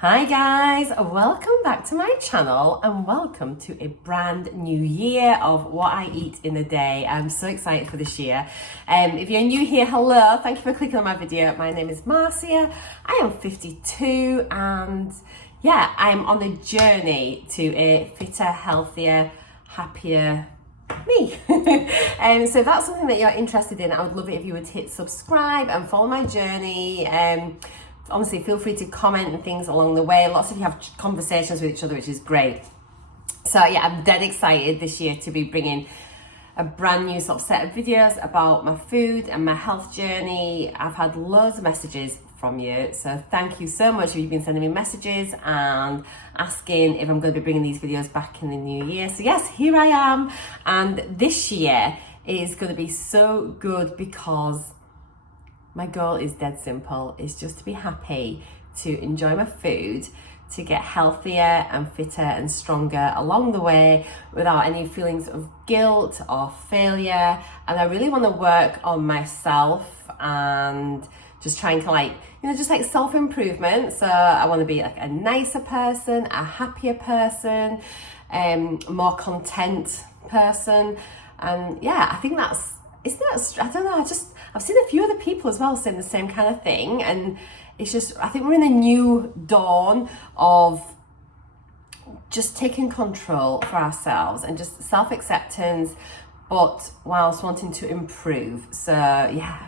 Hi guys, welcome back to my channel and welcome to a brand new year of what I eat in a day. I'm so excited for this year. If you're new here, hello, thank you for clicking on my video. My name is Marcia, I am 52 and yeah, I'm on a journey to a fitter, healthier, happier me. So if that's something that you're interested in, I would love it if you would hit subscribe and follow my journey. Honestly, feel free to comment and things along the way. Lots of you have conversations with each other, which is great. So yeah, I'm dead excited this year to be bringing a brand new sort of set of videos about my food and my health journey. I've had loads of messages from you, so thank you so much. You've been sending me messages and asking if I'm going to be bringing these videos back in the new year. So yes, here I am, and this year is going to be so good because my goal is dead simple. It's just to be happy, to enjoy my food, to get healthier and fitter and stronger along the way without any feelings of guilt or failure. And I really want to work on myself and just trying to just like self-improvement. So I want to be like a nicer person, a happier person, more content person. And yeah, I think I don't know, I've seen a few other people as well saying the same kind of thing, and it's just, I think we're in a new dawn of just taking control for ourselves and just self-acceptance, but whilst wanting to improve. So yeah,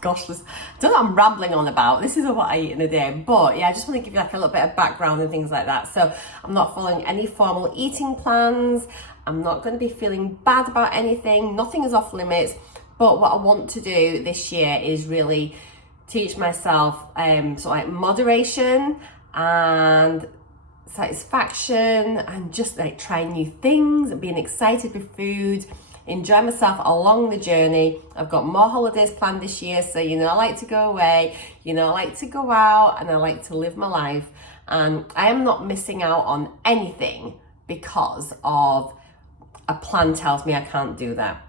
gosh, I don't know what I'm rambling on about. This is what I eat in a day, but yeah, I just want to give you like a little bit of background and things like that. So I'm not following any formal eating plans. I'm not going to be feeling bad about anything. Nothing is off limits. But what I want to do this year is really teach myself like moderation and satisfaction and just like trying new things and being excited with food, enjoy myself along the journey. I've got more holidays planned this year, so I like to go away, I like to go out and I like to live my life, and I am not missing out on anything because of a plan tells me I can't do that.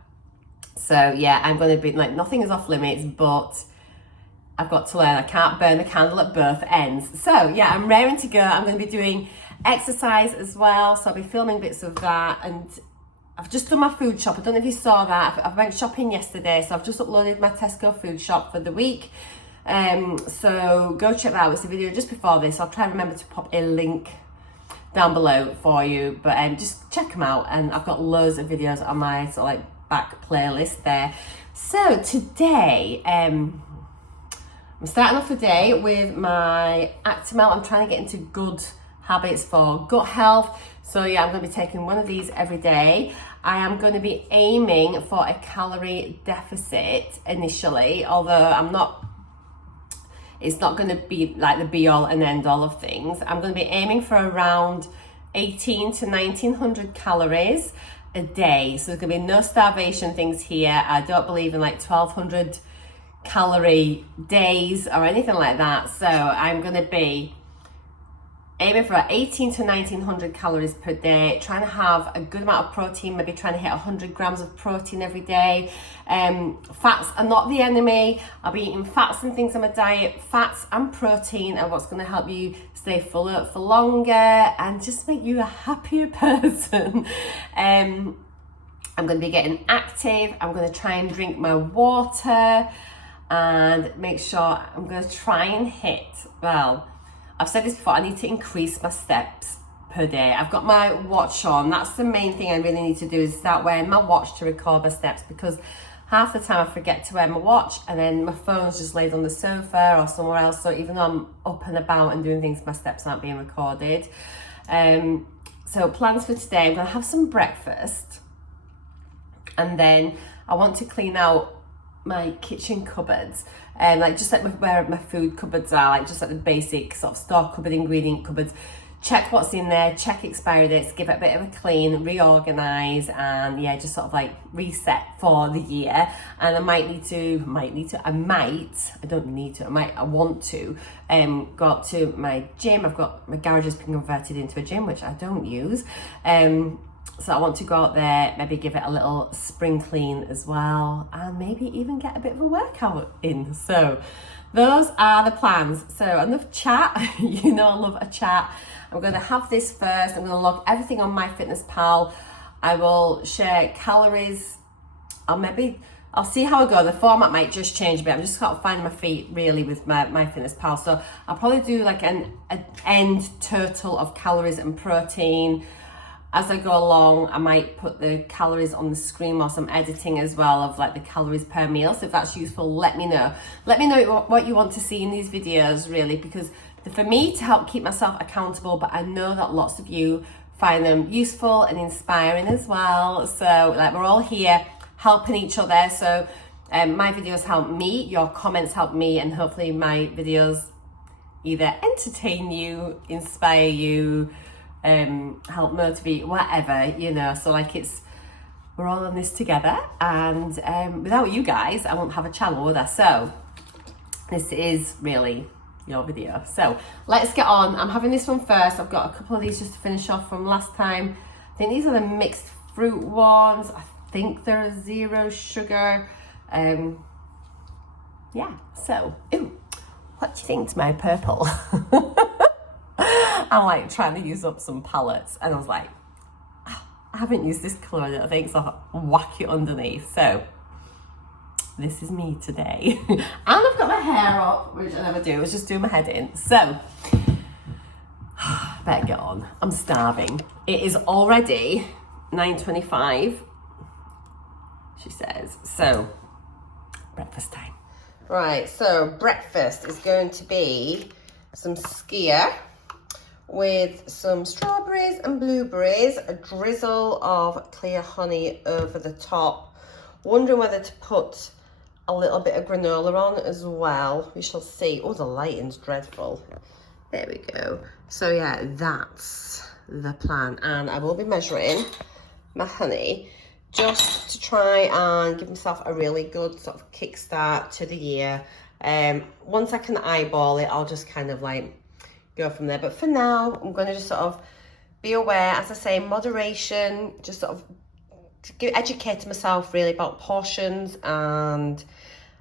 So yeah, I'm going to be like, nothing is off limits, but I've got to learn I can't burn the candle at both ends. So yeah, I'm raring to go. I'm going to be doing exercise as well, so I'll be filming bits of that. And I've just done my food shop. I don't know if you saw that. I went shopping yesterday, so I've just uploaded my Tesco food shop for the week. So go check that out. It's a video just before this. I'll try and remember to pop a link down below for you, but just check them out. And I've got loads of videos on my sort of like back playlist there. So today, I'm starting off the day with my Actimel. I'm trying to get into good habits for gut health. So yeah, I'm going to be taking one of these every day. I am going to be aiming for a calorie deficit initially, although it's not going to be like the be all and end all of things. I'm going to be aiming for around 18 to 1900 calories a day. So there's going to be no starvation things here. I don't believe in like 1200 calorie days or anything like that. So I'm going to be aiming for 18 to 1900 calories per day, trying to have a good amount of protein, maybe trying to hit 100 grams of protein every day. Fats are not the enemy. I'll be eating fats and things on my diet. Fats and protein are what's going to help you stay fuller for longer and just make you a happier person. I'm going to be getting active. I'm going to try and drink my water and make sure I'm going to try and hit, well, I've said this before, I need to increase my steps per day. I've got my watch on. That's the main thing I really need to do, is start wearing my watch to record my steps, because half the time I forget to wear my watch and then my phone's just laid on the sofa or somewhere else. So even though I'm up and about and doing things, my steps aren't being recorded. So plans for today, I'm going to have some breakfast and then I want to clean out my kitchen cupboards, and just like where my food cupboards are, like just like the basic sort of store cupboard, ingredient cupboards. Check what's in there, check expiry dates, give it a bit of a clean, reorganize, and yeah, just sort of like reset for the year. And I want to go out to my gym. I've got my garage has been converted into a gym, which I don't use. So I want to go out there, maybe give it a little spring clean as well, and maybe even get a bit of a workout in. So those are the plans. So enough chat. You know I love a chat. I'm going to have this first. I'm going to log everything on MyFitnessPal. I will share calories. I'll see how I go. The format might just change a bit. I'm just sort of finding my feet really with MyFitnessPal. So I'll probably do like an end total of calories and protein. As I go along, I might put the calories on the screen whilst I'm editing as well, of like the calories per meal. So if that's useful, let me know. Let me know what you want to see in these videos, really, because for me to help keep myself accountable, but I know that lots of you find them useful and inspiring as well. So like we're all here helping each other. So my videos help me, your comments help me, and hopefully my videos either entertain you, inspire you, help motivate, whatever, you know. So like we're all on this together, and without you guys I won't have a channel, would I? So this is really your video. So let's get on. I'm having this one first. I've got a couple of these just to finish off from last time. I think these are the mixed fruit ones. I think they're 0 sugar. Yeah, so ooh, what do you think to my purple? I'm like trying to use up some palettes, and I was like, oh, I haven't used this colour, I don't think, so I'll whack it underneath. So this is me today. And I've got my hair up, which I never do. I was just doing my head in. So better get on. I'm starving. It is already 9:25, she says. So breakfast time. Right, so breakfast is going to be some skyr with some strawberries and blueberries, a drizzle of clear honey over the top. Wondering whether to put a little bit of granola on as well. We shall see. Oh, the lighting's dreadful. There we go. So yeah, that's the plan. And I will be measuring my honey just to try and give myself a really good sort of kickstart to the year. Once I can eyeball it, I'll just kind of like go from there. But for now, I'm going to just sort of be aware, as I say, moderation, just sort of educate myself really about portions. And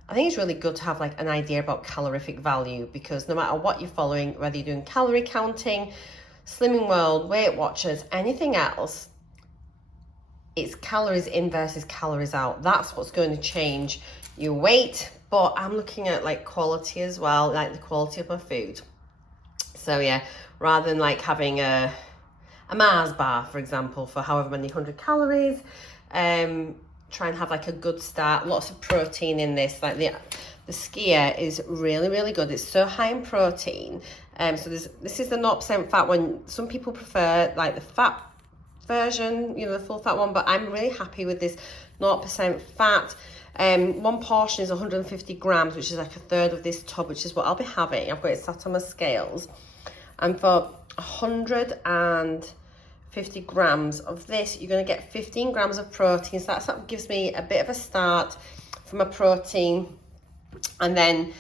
I think it's really good to have like an idea about calorific value, because no matter what you're following, whether you're doing calorie counting, Slimming World, Weight Watchers, anything else, it's calories in versus calories out. That's what's going to change your weight. But I'm looking at like quality as well, like the quality of my food. So yeah, rather than like having a Mars bar, for example, for however many 100 calories, try and have like a good start. Lots of protein in this. Like the skyr is really, really good. It's so high in protein. So this is the 0% fat one. Some people prefer like the fat version, you know, the full fat one, but I'm really happy with this 0% fat. One portion is 150 grams, which is like a third of this tub, which is what I'll be having. I've got it sat on my scales. And for 150 grams of this, you're going to get 15 grams of protein. So that sort of gives me a bit of a start for my protein. And then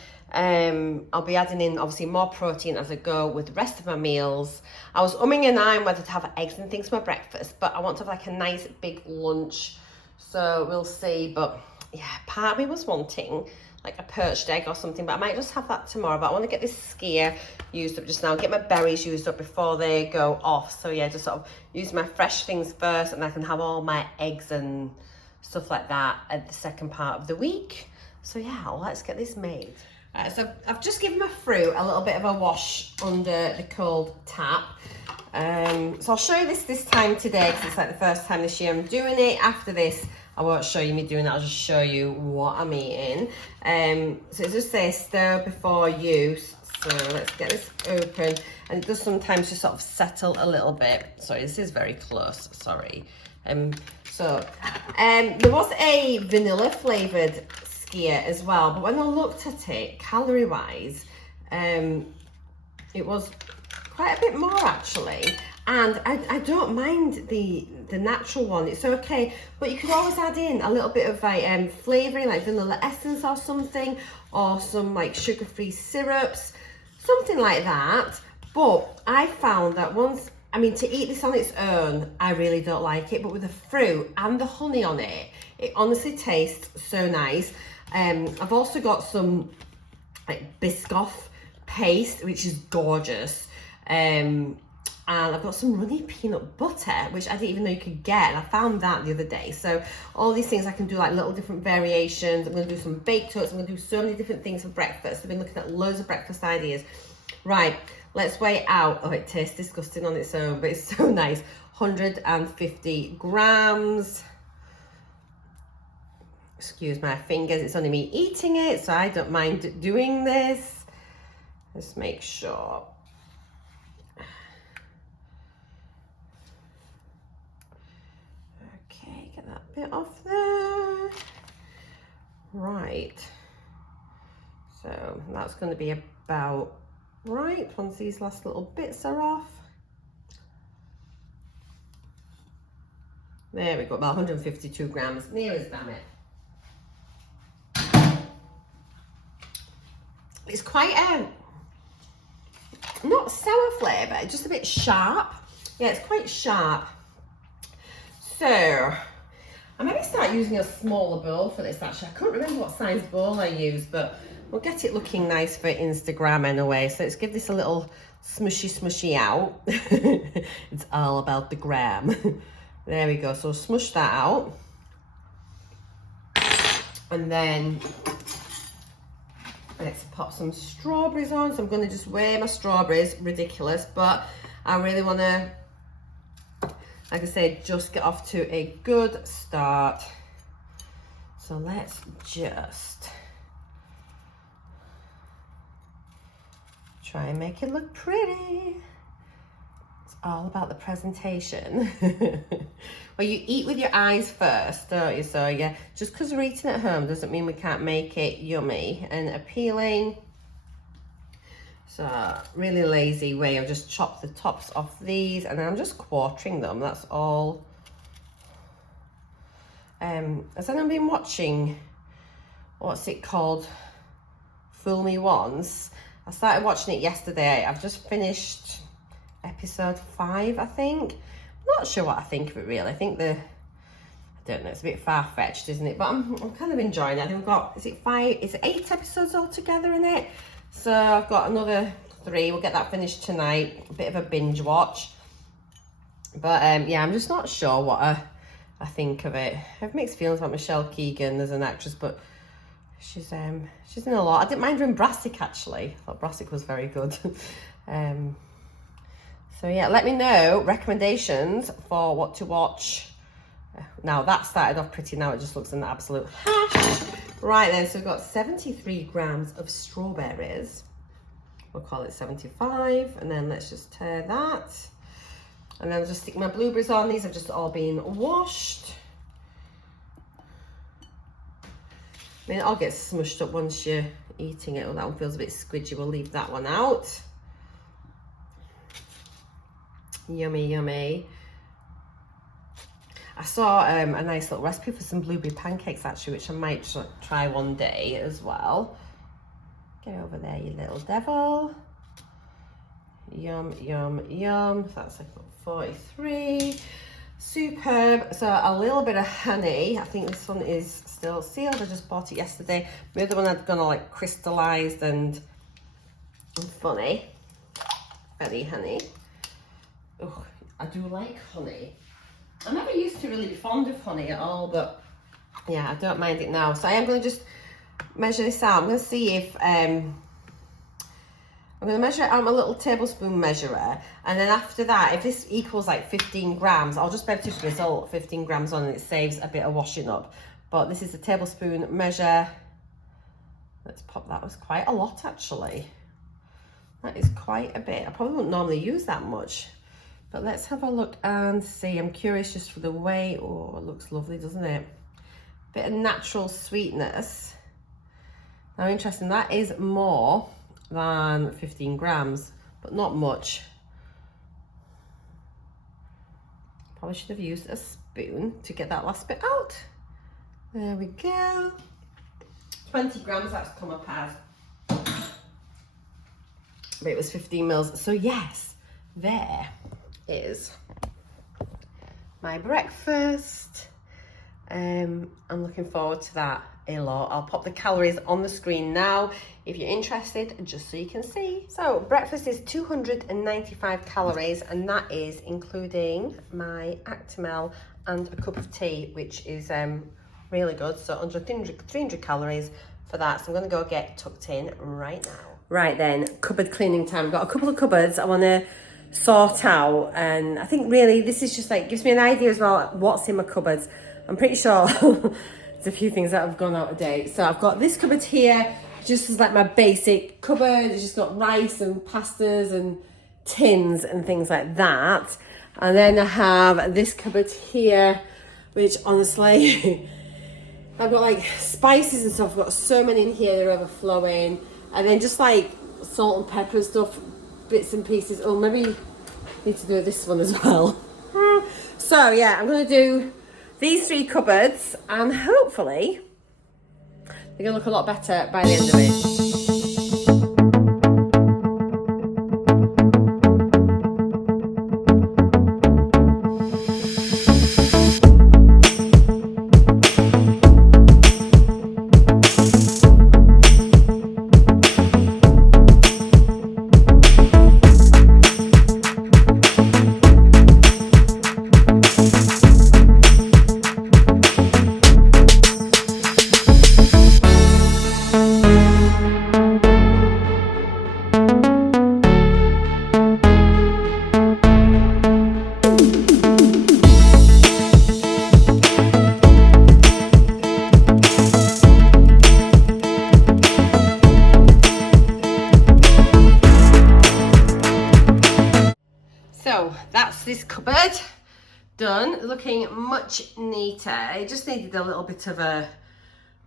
I'll be adding in obviously more protein as I go with the rest of my meals. I was umming and ahhing whether to have eggs and things for my breakfast, but I want to have like a nice big lunch. So we'll see. But yeah, part of me was wanting like a poached egg or something, but I might just have that tomorrow. But I want to get this skyr used up just now, get my berries used up before they go off. So yeah, just sort of use my fresh things first, and I can have all my eggs and stuff like that at the second part of the week. So yeah, let's get this made. So I've just given my fruit a little bit of a wash under the cold tap. So I'll show you this time today, because it's like the first time this year I'm doing it. After this, I won't show you me doing that, I'll just show you what I'm eating. So it just says stir before use. So let's get this open. And it does sometimes just sort of settle a little bit. Sorry, this is very close, sorry. There was a vanilla flavoured skyr as well, but when I looked at it, calorie wise, it was quite a bit more actually. And I don't mind the natural one, it's okay, but you could always add in a little bit of like flavouring, like vanilla essence or something, or some like sugar-free syrups, something like that. But I found that to eat this on its own, I really don't like it, but with the fruit and the honey on it, it honestly tastes so nice. I've also got some like Biscoff paste, which is gorgeous. And I've got some runny peanut butter, which I didn't even know you could get, and I found that the other day. So all these things I can do like little different variations. I'm going to do some baked oats. I'm going to do so many different things for breakfast. I've been looking at loads of breakfast ideas. Right, let's weigh it out. Oh, it tastes disgusting on its own, but it's so nice. 150 grams. Excuse my fingers, it's only me eating it, so I don't mind doing this. Let's make sure. Okay, get that bit off there. Right. So that's going to be about right once these last little bits are off. There we go, about 152 grams, near as damn it. It's quite not sour flavour, just a bit sharp. Yeah, it's quite sharp. So I maybe start using a smaller bowl for this actually. I can't remember what size bowl I use, but we'll get it looking nice for Instagram anyway. So let's give this a little smushy out. It's all about the gram. There we go, so smush that out. And then let's pop some strawberries on. So I'm going to just weigh my strawberries, ridiculous, but I really want to, like I said, just get off to a good start. So let's just try and make it look pretty. It's all about the presentation. Well, you eat with your eyes first, don't you? So yeah, just because we're eating at home doesn't mean we can't make it yummy and appealing. So really lazy way of just chop the tops off these, and then I'm just quartering them, that's all. As I've been watching, what's it called, Fool Me Once. I started watching it yesterday. I've just finished episode 5, I think. I'm not sure what I think of it really. I think I don't know, it's a bit far-fetched, isn't it? But I'm kind of enjoying it. I think we've got, is it 8 episodes altogether in it? So I've got another 3. We'll get that finished tonight. A bit of a binge watch. But yeah, I'm just not sure what I think of it. I have mixed feelings about Michelle Keegan as an actress, but she's in a lot. I didn't mind her in Brassic actually. I thought Brassic was very good. So yeah, let me know recommendations for what to watch. Now that started off pretty, now it just looks an absolute hash. Right then, so we've got 73 grams of strawberries. We'll call it 75, and then let's just tear that. And then I'll just stick my blueberries on. These have just all been washed. I mean, it all gets smushed up once you're eating it. Oh, that one feels a bit squidgy. We'll leave that one out. Yummy, yummy. I saw a nice little recipe for some blueberry pancakes actually, which I might try one day as well. Get over there, you little devil. Yum, yum, yum. That's like 43. Superb. So a little bit of honey. I think this one is still sealed. I just bought it yesterday. The other one had gone all like crystallized and funny. Very honey. Oh, I do like honey. I never used to really be fond of honey at all, but yeah, I don't mind it now. So I am going to just measure this out. I'm going to see if I'm going to measure it out my little tablespoon measurer, and then after that, if this equals like 15 grams, I'll just be able to drizzle 15 grams on, and it saves a bit of washing up. But this is a tablespoon measure. Let's pop that. Was quite a lot actually. That is quite a bit. I probably wouldn't normally use that much. But let's have a look and see. I'm curious just for the way. Oh, it looks lovely, doesn't it? Bit of natural sweetness. Now, interesting, that is more than 15 grams, but not much. Probably should have used a spoon to get that last bit out. There we go. 20 grams, that's come up as. But it was 15 mils. So yes, there is my breakfast. I'm looking forward to that. a lot. I'll pop the calories on the screen now if you're interested, just so you can see. So breakfast is 295 calories, and that is including my Actimel and a cup of tea, which is really good. So under 300 calories for that. So I'm going to go get tucked in right now. Right then, cupboard cleaning time. I've got a couple of cupboards I want to sort out, and I think really this is just like gives me an idea as well what's in my cupboards. I'm pretty sure there's a few things that have gone out of date. So I've got this cupboard here, just as like my basic cupboard. It's just got rice and pastas and tins and things like that. And then I have this cupboard here, which honestly, I've got like spices and stuff. I've got so many in here, they're overflowing. And then just like salt and pepper and stuff, bits and pieces. Oh, maybe I need to do this one as well. So yeah, I'm gonna do these 3 cupboards, and hopefully they're gonna look a lot better by the end of it. So that's this cupboard done, looking much neater. It just needed a little bit of a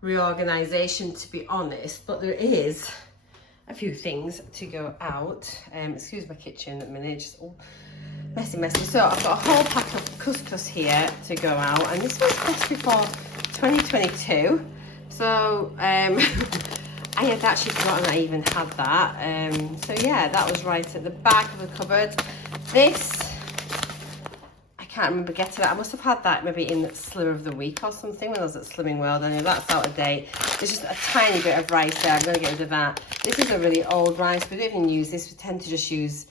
reorganization, to be honest, but there is a few things to go out. Excuse my kitchen at the minute, just all messy. So I've got a whole pack of couscous here to go out, and this was supposed before 2022. So I had actually forgotten I even had that. So yeah, that was right at the back of the cupboard. This, I can't remember getting that. I must have had that maybe in Slim of the Week or something when I was at Slimming World. I know that's out of date. There's just a tiny bit of rice there. I'm going to get rid of that. This is a really old rice. We don't even use this. We tend to just use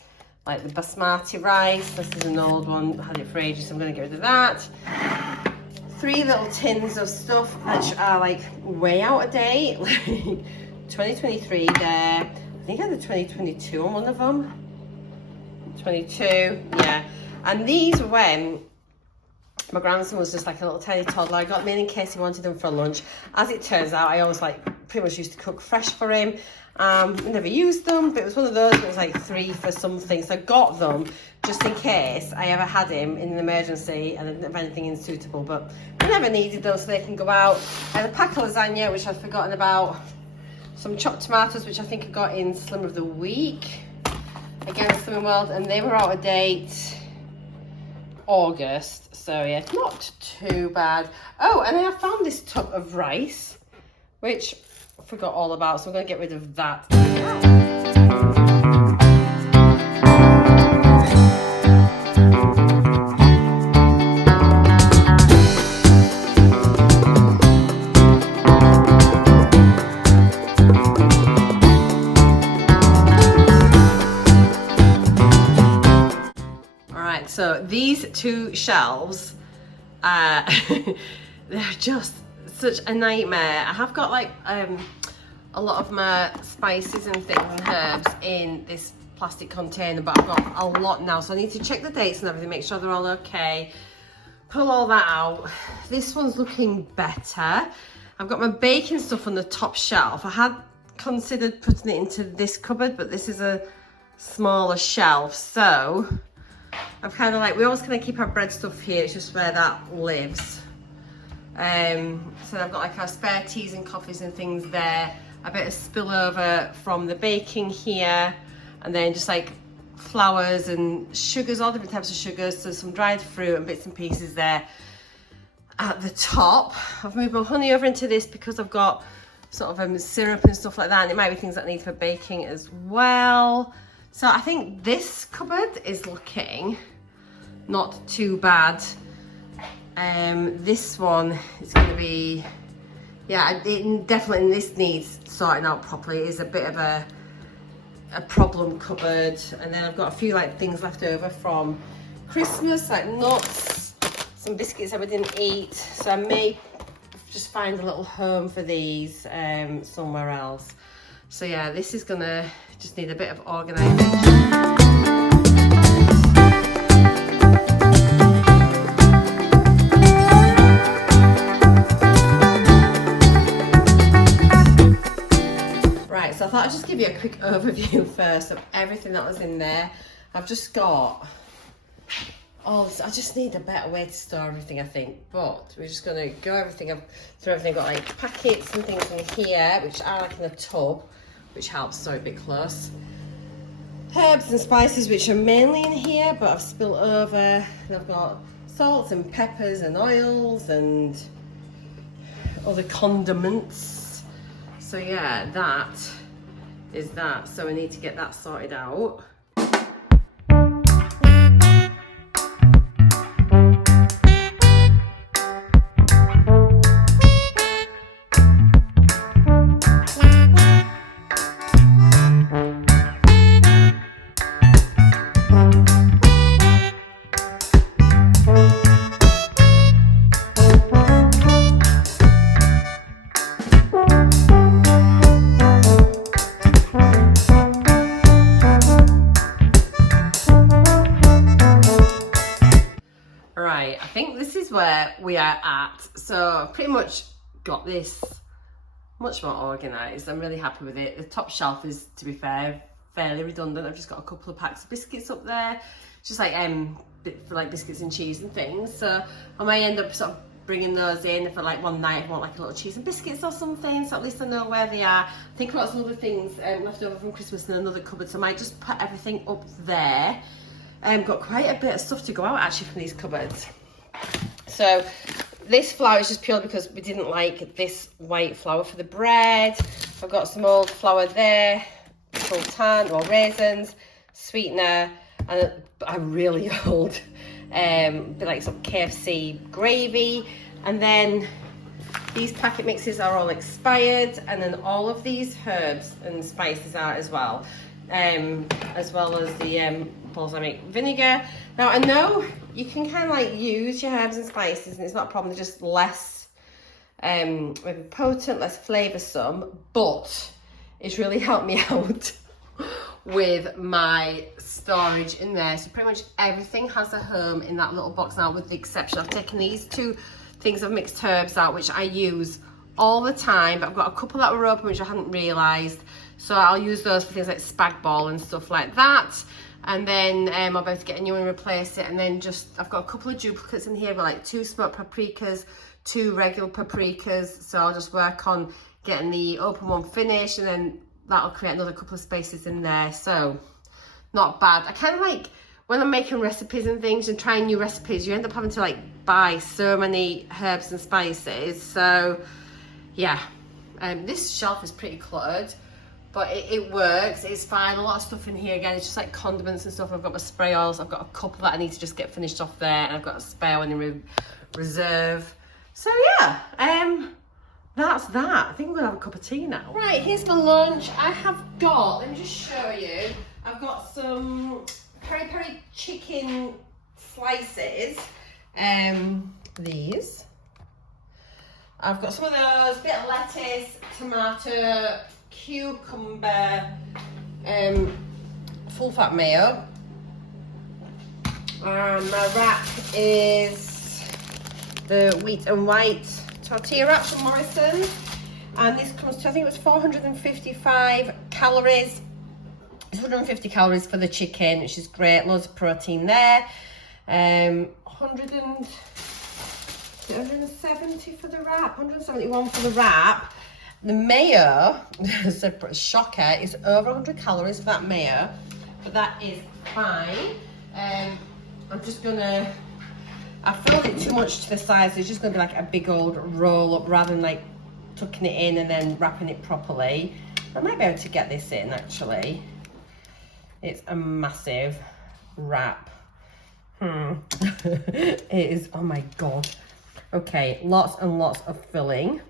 like the basmati rice. This is an old one. I had it for ages, so I'm going to get rid of that. 3 little tins of stuff which are like way out of date. Like 2023 there. I think I had the 2022 on one of them. 22, yeah. And these were when my grandson was just like a little tiny toddler. I got them in case he wanted them for lunch. As it turns out, I always like pretty much used to cook fresh for him. I never used them, but it was one of those that was like 3 for something. So I got them just in case I ever had him in an emergency and I didn't have anything unsuitable. But I never needed those, so they can go out. I had a pack of lasagna, which I'd forgotten about. Some chopped tomatoes, which I think I got in Slim of the Week. Again, Slimming World, and they were out of date August. So yeah, not too bad. Oh, and I found this tub of rice, which I forgot all about, so I'm going to get rid of that. So these 2 shelves, they're just such a nightmare. I have got like a lot of my spices and things and herbs in this plastic container, but I've got a lot now, so I need to check the dates and everything, make sure they're all okay, pull all that out. This one's looking better. I've got my baking stuff on the top shelf. I had considered putting it into this cupboard, but this is a smaller shelf, so I've kind of like, we always kind of keep our bread stuff here, it's just where that lives. So I've got like our spare teas and coffees and things there, a bit of spillover from the baking here, and then just like flours and sugars, all different types of sugars, so some dried fruit and bits and pieces there at the top. I've moved my honey over into this because I've got sort of syrup and stuff like that, and it might be things that I need for baking as well. So I think this cupboard is looking not too bad. This one is going to be yeah, it definitely, this needs sorting out properly. It is a bit of a problem cupboard. And then I've got a few like things left over from Christmas, like nuts, some biscuits that we didn't eat. So I may just find a little home for these somewhere else. So yeah, this is gonna just need a bit of organisation. So I thought I'd just give you a quick overview first of everything that was in there. I've just got all this. I just need a better way to store everything, I think. But we're just going to go through everything. I've got like packets and things in here, which are like in a tub, which helps store it a bit close. Herbs and spices, which are mainly in here, but I've spilled over. And I've got salts and peppers and oils and other condiments. So yeah, that is that. So we need to get that sorted out. Right, I think this is where we are at. So I've pretty much got this much more organised. I'm really happy with it. The top shelf is, to be fair, fairly redundant. I've just got a couple of packs of biscuits up there, just like for like biscuits and cheese and things. So I may end up sort of bringing those in for like one night. I want like a little cheese and biscuits or something, so at least I know where they are. I think I've got some other things left over from Christmas in another cupboard, so I might just put everything up there. Got quite a bit of stuff to go out actually from these cupboards. So this flour is just purely because we didn't like this white flour for the bread. I've got some old flour there, sultan or raisins, sweetener, and a really old bit like some KFC gravy. And then these packet mixes are all expired, and then all of these herbs and spices are as well as the balsamic vinegar. Now I know you can kind of like use your herbs and spices and it's not a problem, they're just less maybe potent, less flavoursome, but it's really helped me out with my storage in there. So pretty much everything has a home in that little box now, with the exception I've taken these two things of mixed herbs out, which I use all the time, but I've got a couple that were open which I hadn't realised, so I'll use those for things like spag bol and stuff like that. And then I'll be able to get a new one and replace it. And then just, I've got a couple of duplicates in here with like 2 smoked paprikas, 2 regular paprikas. So I'll just work on getting the open one finished, and then that'll create another couple of spaces in there. So not bad. I kind of like, when I'm making recipes and things and trying new recipes, you end up having to like buy so many herbs and spices. So yeah, this shelf is pretty cluttered, but it works, it's fine. A lot of stuff in here, again, it's just like condiments and stuff. I've got my spray oils, I've got a couple that I need to just get finished off there, and I've got a spare one in reserve. So yeah, that's that. I think I'm gonna have a cup of tea now. Right, here's my lunch. I have got, let me just show you, I've got some peri-peri chicken slices, these. I've got some of those, bit of lettuce, tomato, cucumber, full fat mayo. My wrap is the wheat and white tortilla wrap from Morrison, and this comes to, I think it was 455 calories. It's 150 calories for the chicken, which is great, loads of protein there. 170 for the wrap, 171 for the wrap. The mayo, separate shocker, is over 100 calories for that mayo, but that is fine. I'm just gonna, I filled it too much to the size, so it's just gonna be like a big old roll up rather than like tucking it in and then wrapping it properly. I might be able to get this in actually. It's a massive wrap. It is, oh my God. Okay, lots and lots of filling.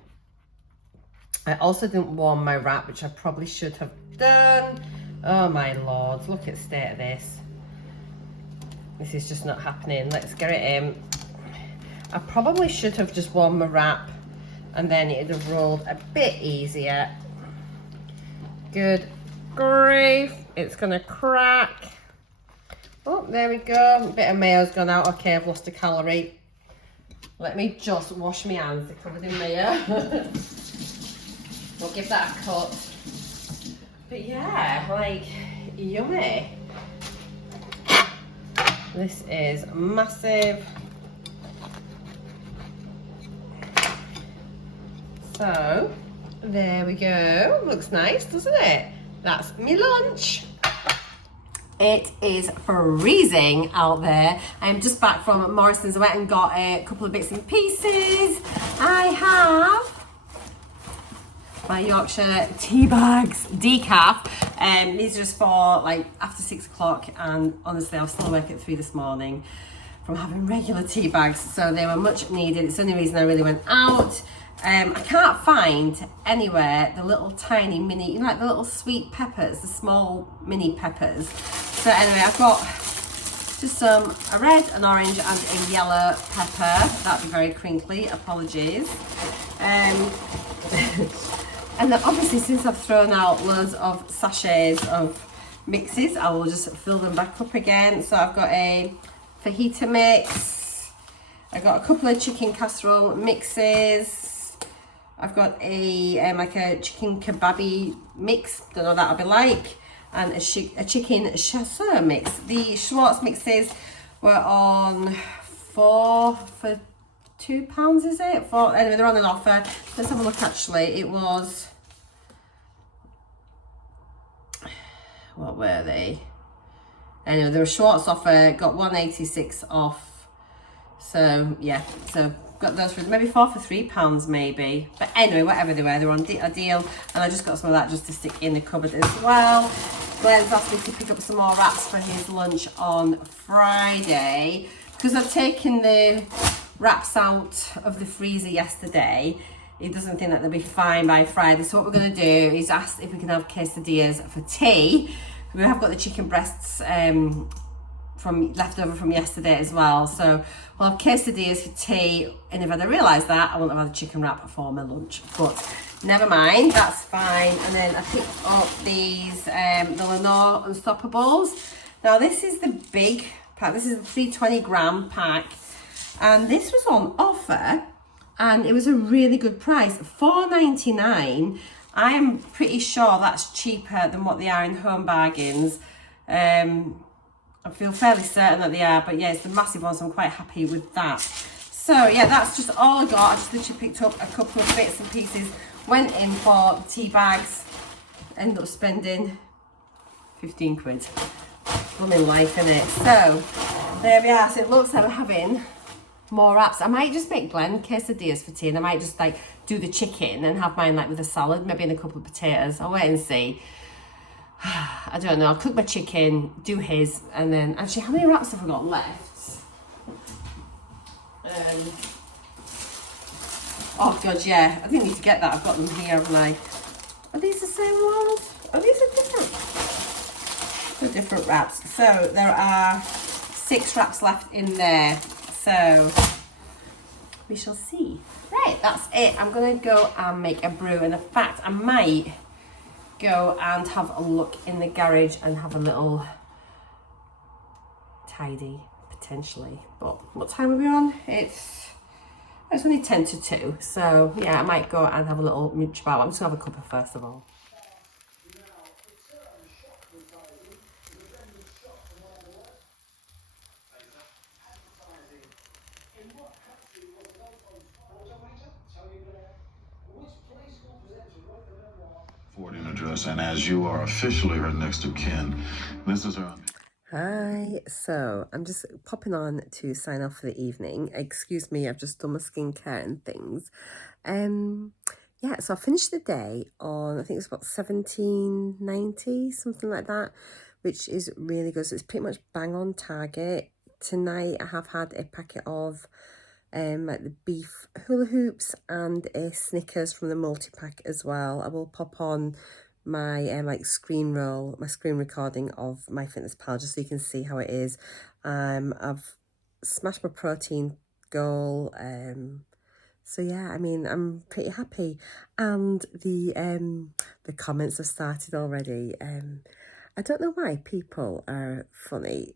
I also didn't warm my wrap, which I probably should have done. Oh my lord, look at the state of this. This is just not happening. Let's get it in. I probably should have just warmed my wrap and then it'd have rolled a bit easier. Good grief, it's gonna crack. Oh, there we go. A bit of mayo's gone out. Okay, I've lost a calorie. Let me just wash my hands. They're covered in mayo. We'll give that a cut. But yeah, like, yummy. This is massive. So, there we go. Looks nice, doesn't it? That's me lunch. It is freezing out there. I'm just back from Morrison's. I went and got a couple of bits and pieces. I have my Yorkshire tea bags decaf. These are just for like after 6 o'clock, and honestly I was still awake at 3 this morning from having regular tea bags, so they were much needed. It's the only reason I really went out. I can't find anywhere the little tiny mini, you know, like the little sweet peppers, the small mini peppers. So anyway, I've got just a red, an orange and a yellow pepper. That'd be very crinkly, apologies. And then obviously, since I've thrown out loads of sachets of mixes, I will just fill them back up again. So I've got a fajita mix. I've got a couple of chicken casserole mixes. I've got a like a chicken kebabi mix, don't know what that'll be like, and a chicken chasseur mix. The Schwartz mixes were on 4 for £2, is it? Anyway, they're on an offer. Let's have a look. Actually, it was, what were they? Anyway, they were Schwartz offer, got 186 off. So yeah, so got those for maybe 4 for £3 maybe. But anyway, whatever they were on a deal, and I just got some of that just to stick in the cupboard as well. Glenn's asked me to pick up some more wraps for his lunch on Friday because I've taken the wraps out of the freezer yesterday. He doesn't think that they'll be fine by Friday, so what we're going to do is ask if we can have quesadillas for tea. We have got the chicken breasts from leftover from yesterday as well, so we'll have quesadillas for tea, and if I'd have realised that, I wouldn't have had a chicken wrap for my lunch, but never mind, that's fine. And then I picked up these the Lenore Unstoppables. Now this is the big pack, this is the 320 gram pack, and this was on offer and it was a really good price, $4.99. I am pretty sure that's cheaper than what they are in Home Bargains. I feel fairly certain that they are, but yeah, it's the massive one, so I'm quite happy with that. So yeah, that's just all I got. I just literally picked up a couple of bits and pieces, went in for the tea bags, ended up spending 15 quid. Blooming life, innit? So there we are. So it looks like we're having more wraps. I might just make Glenn quesadillas for tea, and I might just like do the chicken and have mine like with a salad, maybe and a couple of potatoes. I'll wait and see. I don't know. I'll cook my chicken, do his, and then actually, how many wraps have I got left? Oh god, yeah. I didn't need to get that. I've got them here. I'm like, are these the same ones? Oh, these are different. They're different wraps. So there are 6 wraps left in there. So we shall see. Right, that's it. I'm gonna go and make a brew, and in fact, I might go and have a look in the garage and have a little tidy potentially. But what time are we on? It's only 10 to 2, so yeah, I might go and have a little mooch about. I'm just gonna have a cuppa first of all. Address, and as you are officially her next of kin, this is her. Hi, so I'm just popping on to sign off for the evening. Excuse me, I've just done my skincare and things. Yeah, so I finished the day on, I think it's about 17.90, something like that, which is really good. So it's pretty much bang on target. Tonight I have had a packet of like the beef hula hoops and a Snickers from the multi-pack as well. I will pop on my like screen recording of MyFitnessPal just so you can see how it is. I've smashed my protein goal. So yeah, I mean, I'm pretty happy, and the comments have started already. I don't know why people are funny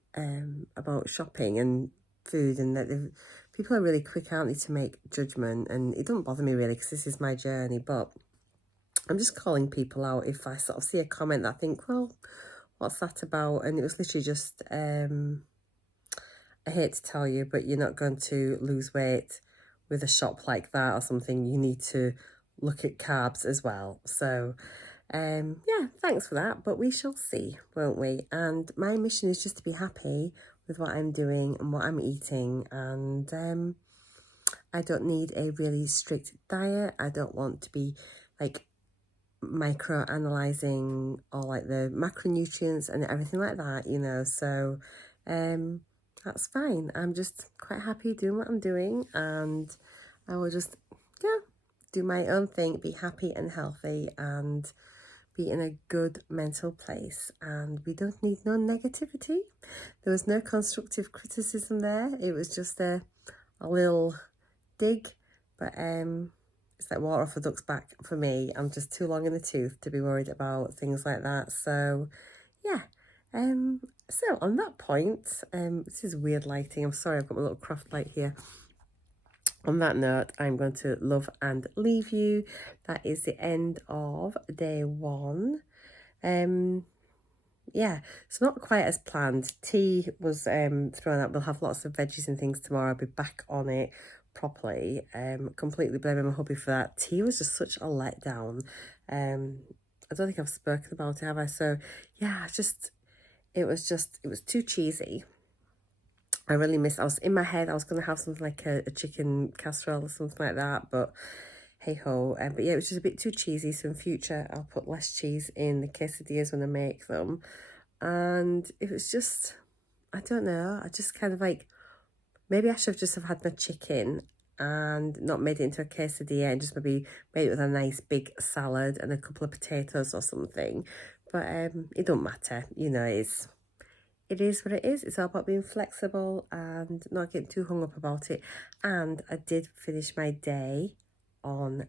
about shopping and food, and that people are really quick, aren't they, to make judgment, and it doesn't bother me really because this is my journey, but I'm just calling people out if I sort of see a comment that I think, well, what's that about? And it was literally just, I hate to tell you, but you're not going to lose weight with a shop like that or something. You need to look at carbs as well. So yeah, thanks for that, but we shall see, won't we? And my mission is just to be happy with what I'm doing and what I'm eating, and I don't need a really strict diet. I don't want to be like micro analyzing all like the macronutrients and everything like that, you know. So that's fine. I'm just quite happy doing what I'm doing, and I will just do my own thing, be happy and healthy, and be in a good mental place. And we don't need no negativity. There was no constructive criticism there. It was just a little dig, but it's like water off a duck's back for me. I'm just too long in the tooth to be worried about things like that. So yeah, so on that point, this is weird lighting. I'm sorry, I've got my little craft light here. On that note, I'm going to love and leave you. That is the end of day one. Yeah, so not quite as planned. Tea was thrown out. We'll have lots of veggies and things tomorrow. I'll be back on it properly. Completely blaming my hubby for that. Tea was just such a letdown. I don't think I've spoken about it, have I? So yeah, it was too cheesy. I really missed. I was in my head, I was going to have something like a chicken casserole or something like that, but hey ho. But yeah, it was just a bit too cheesy. So in future, I'll put less cheese in the quesadillas when I make them. And it was just, I don't know, I just kind of like, maybe I should have just have had my chicken and not made it into a quesadilla and just maybe made it with a nice big salad and a couple of potatoes or something. But it don't matter, you know, it is what it is. It's all about being flexible and not getting too hung up about it. And I did finish my day on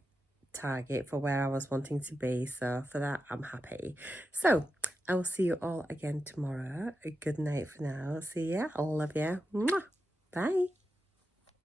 target for where I was wanting to be. So for that, I'm happy. So I will see you all again tomorrow. A good night for now. See ya. I love you. Mwah. Bye.